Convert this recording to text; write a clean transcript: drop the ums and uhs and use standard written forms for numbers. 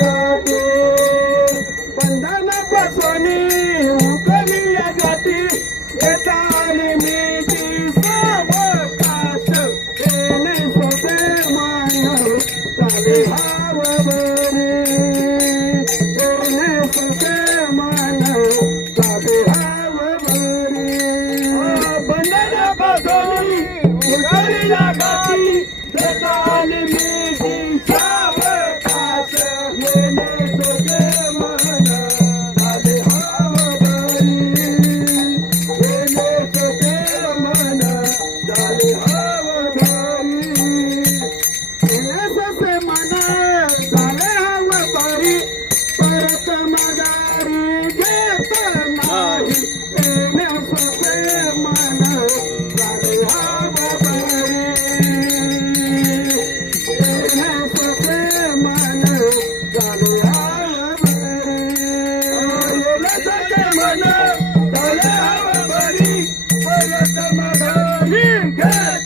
गाठी बंधन बसवणी उकलिया गाठी येताली मीठी सावकाश येणे सोसे मान चाले भाव बरी येणे सोसे मान चाले भाव बरी बंधन बसवणी उकलिया गाठी येताली मीठी सावकाश येणे सोसे मान चाले भाव बरी येणे सोसे मान चाले भाव बरी येणे सोसे मान चाले भाव बरी परत माघारी घेत नाही येणे सोसे मान चाले भाव बरी येणे सोसे मान चाले भाव बरी येणे सोसे मान चाले भाव बरी परत माघारी घेत